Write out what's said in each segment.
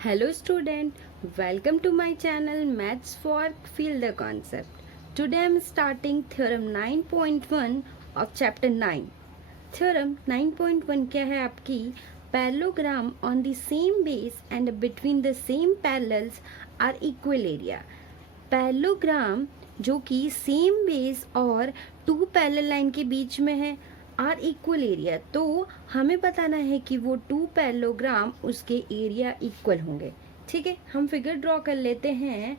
Hello student, welcome to my channel Maths for Feel the Concept. Today I am starting theorem 9.1 of chapter 9. Theorem 9.1 क्या है आपकी? Parallelogram on the same base and between the same parallels are equal area. Parallelogram जो कि same base और to parallel line के बीच में है आर इक्वल एरिया, तो हमें बताना है कि वो टू पैरेललोग्राम उसके एरिया इक्वल होंगे। ठीक है, हम फिगर ड्रॉ कर लेते हैं।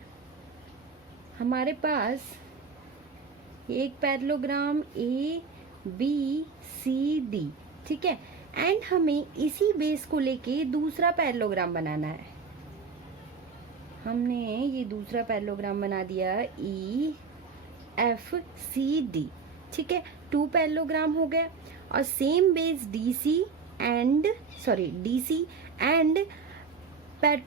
हमारे पास एक parallelogram A B C D, ठीक है, एंड हमें इसी बेस को लेके दूसरा पैरेललोग्राम बनाना है। हमने ये दूसरा पैरेललोग्राम बना दिया ई एफ सी डी, ठीक है, टू पैरेललोग्राम हो गए और same base DC and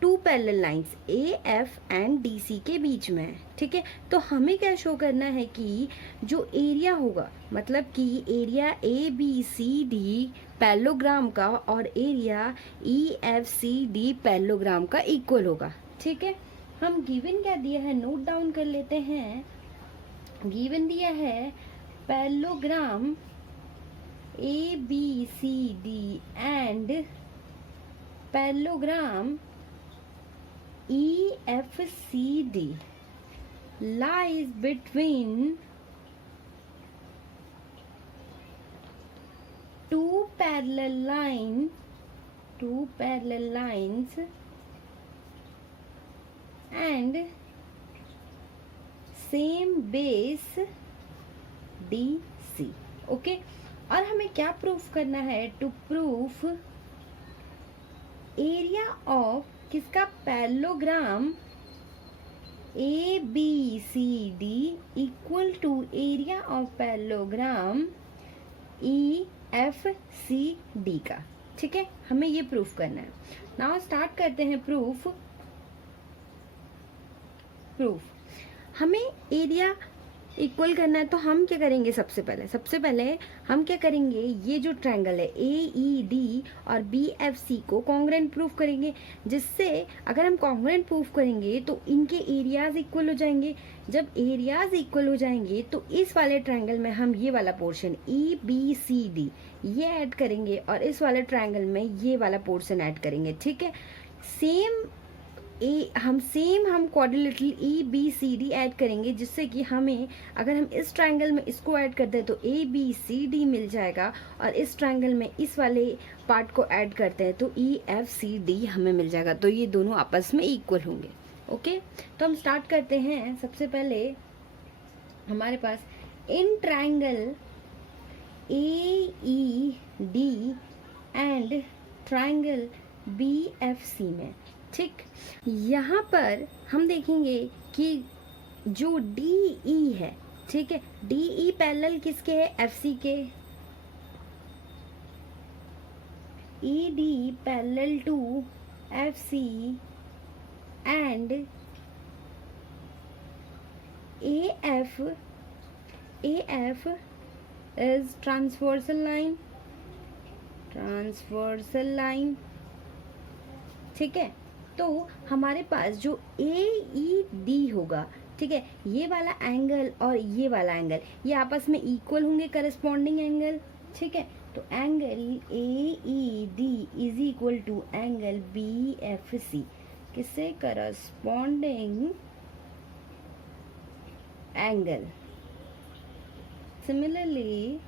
two parallel lines A F and DC के बीच में है। ठीक है, तो हमें क्या शो करना है कि जो एरिया होगा, मतलब कि area A B C D parallelogram का और area E F C D parallelogram का इक्वल होगा। ठीक है, हम गिवन क्या दिया है नोट डाउन कर लेते हैं। गिवन दिया है parallelogram A B C D and parallelogram E F C D lies between two parallel lines and same base DC. Okay, और हमें क्या प्रूफ करना है? टू प्रूफ एरिया ऑफ किसका? Parallelogram A B C D equal to area of parallelogram E F C D का। ठीक है, हमें ये प्रूफ करना है। नाउ स्टार्ट करते हैं प्रूफ। हमें एरिया इक्वल करना है, तो हम क्या करेंगे? सबसे पहले हम क्या करेंगे? ये जो ट्रायंगल है ए ई डी और बी एफ सी को कॉन्ग्रुएंट प्रूफ करेंगे, जिससे अगर हम कॉन्ग्रुएंट प्रूफ करेंगे तो इनके एरियाज इक्वल हो जाएंगे। जब एरियाज इक्वल हो जाएंगे तो इस वाले ट्रायंगल में हम ये वाला portion E B C D ये ऐड करेंगे और इस वाले ट्रायंगल में ये वाला पोर्शन ऐड करेंगे। ठीक है, हम quadrilateral E B C D add करेंगे, जिससे कि हमें अगर हम इस ट्रायंगल में इसको ऐड करते हैं तो ए बी सी डी मिल जाएगा, और इस ट्रायंगल में इस वाले पार्ट को ऐड करते हैं तो ई एफ सी डी हमें मिल जाएगा। तो ये दोनों आपस में इक्वल होंगे। ओके, तो हम स्टार्ट करते हैं। सबसे पहले हमारे पास in triangle A E D and triangle B F C में, ठीक, यहाँ पर हम देखेंगे कि जो डी ई है, ठीक है, डी ई पैरेलल किसके है? एफ सी के। E D parallel to F C and A F is transversal line. ठीक है, तो हमारे पास जो ए ई डी होगा, ठीक है, ये वाला एंगल और ये वाला एंगल ये आपस में इक्वल होंगे, करस्पॉन्डिंग एंगल। ठीक है, तो angle A E D is equal to angle B F C, किससे? Corresponding angle. Similarly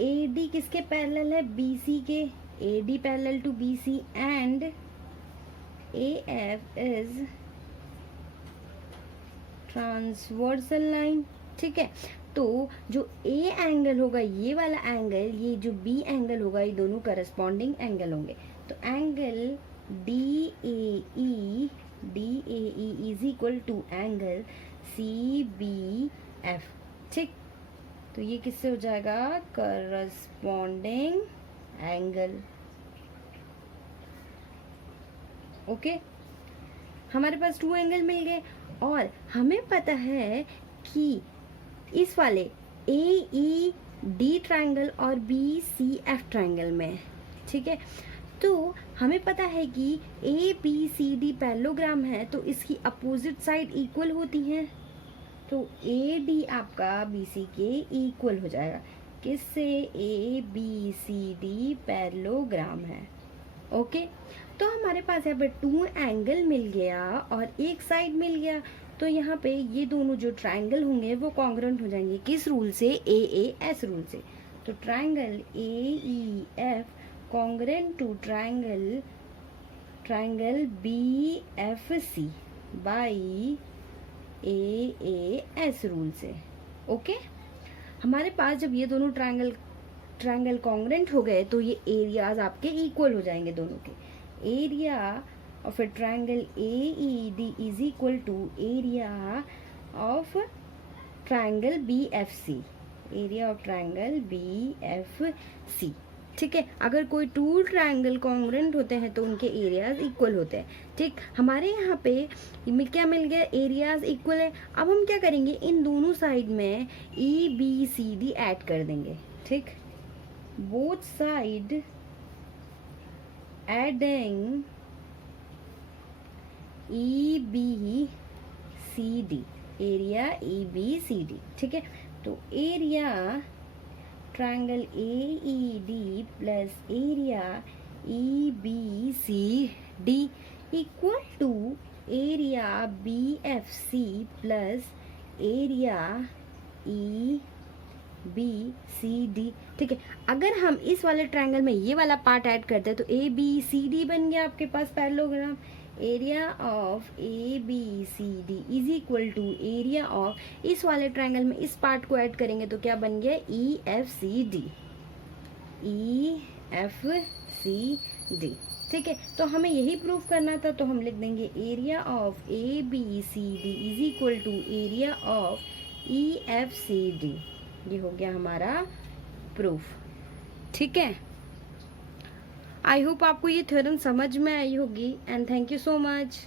A D किसके पैरेलल है? बी सी के। AD parallel to BC and AF is transversal line। ठीक है, तो जो A एंगल होगा, ये वाला एंगल, ये जो B एंगल होगा, ये दोनों करस्पॉन्डिंग एंगल होंगे। तो angle DAE is equal to angle CBF। ठीक, तो ये किससे हो जाएगा? Corresponding angle. ओके, हमारे पास टू एंगल मिल गए और हमें पता है कि इस वाले ए ई डी ट्रायंगल और बी सी एफ ट्रायंगल में, ठीक है, तो हमें पता है कि A B C D parallelogram है तो इसकी अपोजिट साइड इक्वल होती हैं, तो ए डी आपका बी सी के इक्वल हो जाएगा। किससे? A B C D parallelogram है। ओके, तो हमारे पास यहाँ पे 2 एंगल मिल गया और एक साइड मिल गया, तो यहाँ पे ये दोनों जो ट्रायंगल होंगे वो कॉन्ग्रुएंट हो जाएंगे। किस रूल से? ए ए एस रूल से। तो triangle A E F congruent to triangle B F C by A A S rule से। ओके, हमारे पास जब ये दोनों ट्रायंगल कॉन्ग्रुएंट हो गए तो ये एरियाज आपके इक्वल हो जाएंगे दोनों के। Area of a triangle AED is equal to area of triangle BFC, area of triangle BFC। ठीक है, अगर कोई 2 ट्रायंगल कॉन्ग्रुएंट होते हैं तो उनके एरियाज इक्वल होते हैं। ठीक, हमारे यहाँ पे क्या मिल गया? एरियाज इक्वल है। अब हम क्या करेंगे, इन दोनों साइड में EBCD ऐड कर देंगे। ठीक, both side adding EBCD, area EBCD। ठीक है, तो area triangle AED plus area EBCD equal to area BFC plus area EBCD। ठीक है, अगर हम इस वाले ट्रायंगल में ये वाला पार्ट ऐड करते हैं तो ABCD बन गया आपके पास parallelogram. Area of ABCD is equal to area of, इस वाले ट्रायंगल में इस पार्ट को ऐड करेंगे तो क्या बन गया? EFCD, EFCD। ठीक है, तो हमें यही प्रूफ करना था, तो हम लिख देंगे area of ABCD is equal to area of EFCD। ये हो गया हमारा प्रूफ। ठीक है, आई होप आपको ये थ्योरम समझ में आई होगी and thank you so much.